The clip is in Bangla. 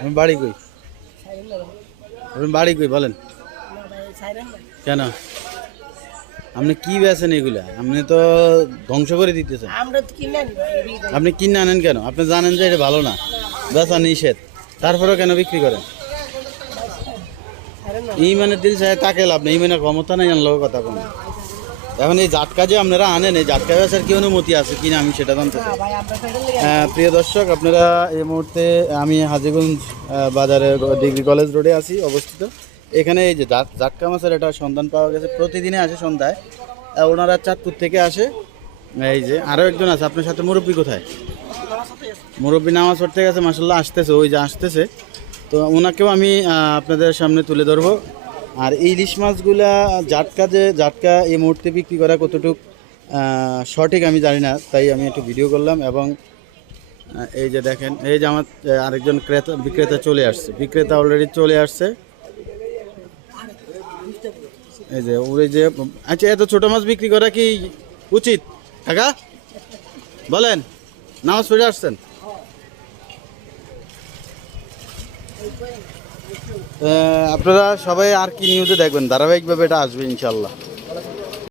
আমি বাড়ি কই, আপনি বাড়ি কই বলেন কেন? আপনি কি বেছেন এগুলা? আপনি তো ধ্বংস করে দিতেছেন। আপনি কিনে আনেন কেন? আপনি জানেন যে এটা ভালো না, বেচা নিষেধ, তারপরেও কেন বিক্রি করেন? ইমানের দিল চাই তাকে লাভ নেই, ইমানের ক্ষমতা নেই আনলোক কথা কোনো। এখন এই জাটকা যে আপনারা আনেন, এই জাটকা বেচার কি অনুমতি আছে কিনা আমি সেটা জানতে চাই। প্রিয় দর্শক, আপনারা এই মুহূর্তে আমি হাজীগঞ্জ বাজারে ডিগ্রি কলেজ রোডে আছি অবস্থিত। এখানে এই যে জাটকা মাছের একটা সন্ধান পাওয়া গেছে, প্রতিদিনে আসে সন্ধ্যায়, ওনারা চাঁদপুর থেকে আসে। এই যে আরও একজন আছে আপনার সাথে, মুরব্বী কোথায়? মুরব্বী নামাজ পড়তে গেছে, মাসাল্লাহ আসতেছে, ওই যে আসতেছে। তো ওনাকেও আমি আপনাদের সামনে তুলে ধরবো। আর এই ইলিশ মাছগুলা জাটকা এই মুহূর্তে বিক্রি করা কতটুকু সঠিক আমি জানি না, তাই আমি একটু ভিডিও করলাম। এবং এই যে দেখেন, এই যে আমার আরেকজন বিক্রেতা চলে আসছে, বিক্রেতা অলরেডি চলে আসছে। এই যে ওই যে, আচ্ছা এত ছোট মাছ বিক্রি করা কি উচিত কাকা বলেন? নামাজ পড়ে আসছেন? আপনারা সবাই আর কি নিউজে দেখবেন, ধারাবাহিকভাবে এটা আসবে ইনশাল্লাহ।